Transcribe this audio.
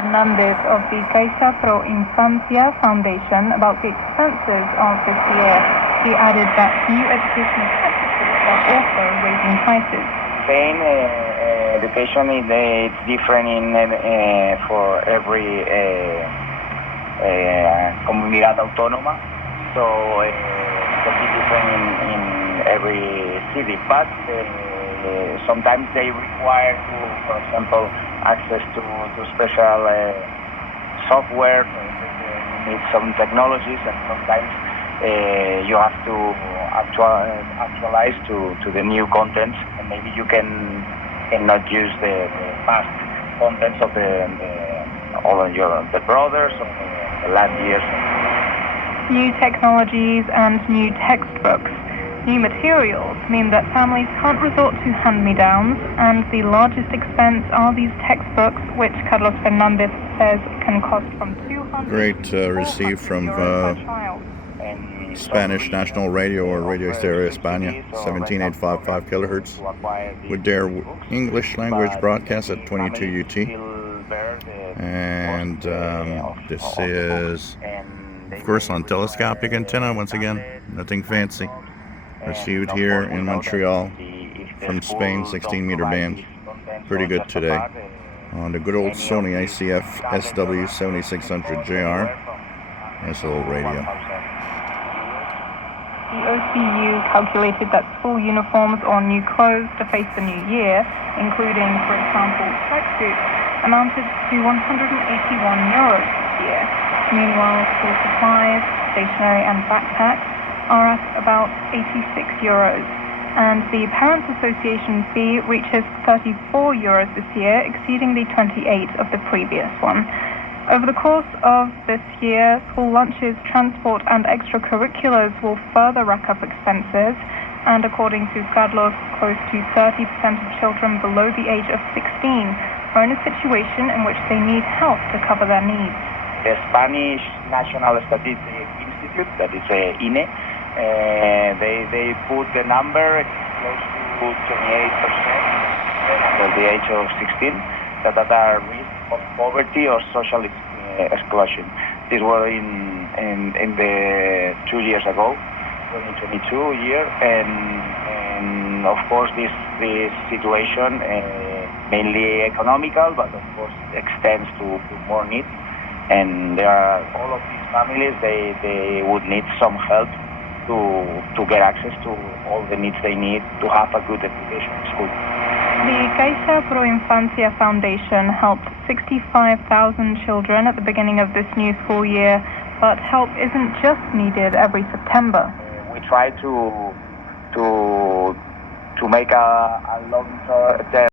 Hernandez of the Caixa Pro Infancia Foundation about the expenses of this year. He added that new educational practices are also raising prices. Spain, education it's different for every comunidad autónoma, so it's a bit different in every city, but sometimes they require, for example, access to special software. You need some technologies, and sometimes you have to actualize to the new contents, and maybe you cannot use the past contents of the brothers or the last years. New technologies and new textbooks. New materials mean that families can't resort to hand-me-downs, and the largest expense are these textbooks, which Carlos Fernandez says can cost from 200 Great received from Spanish National Radio or Radio Exterior Espana 17855 kHz with their English language broadcast at 22 UT. And this is, of course, on telescopic antenna once again, nothing fancy. Received here in Montreal from Spain, 16-meter band. Pretty good today. On the good old Sony ICF-7600GR. Nice little radio. The OCU calculated that school uniforms or new clothes to face the new year, including, for example, tracksuits, amounted to €181 this year. Meanwhile, school supplies, stationery and backpacks are at about €86, and the Parents Association fee reaches €34 this year, exceeding the 28 of the previous one. Over the course of this year, school lunches, transport and extracurriculars will further rack up expenses, and according to Carlos, close to 30% of children below the age of 16 are in a situation in which they need help to cover their needs. The Spanish National Statistics Institute, that is INE, they put the number close to 28% under the age of 16 that are at risk of poverty or social exclusion. This was in the 2 years ago, 2022 year, and of course this situation mainly economical, but of course extends to more needs. And there are all of these families, they would need some help to get access to all the needs they need to have a good education in school. The Caixa Pro Infancia Foundation helped 65,000 children at the beginning of this new school year, but help isn't just needed every September. We try to make a long-term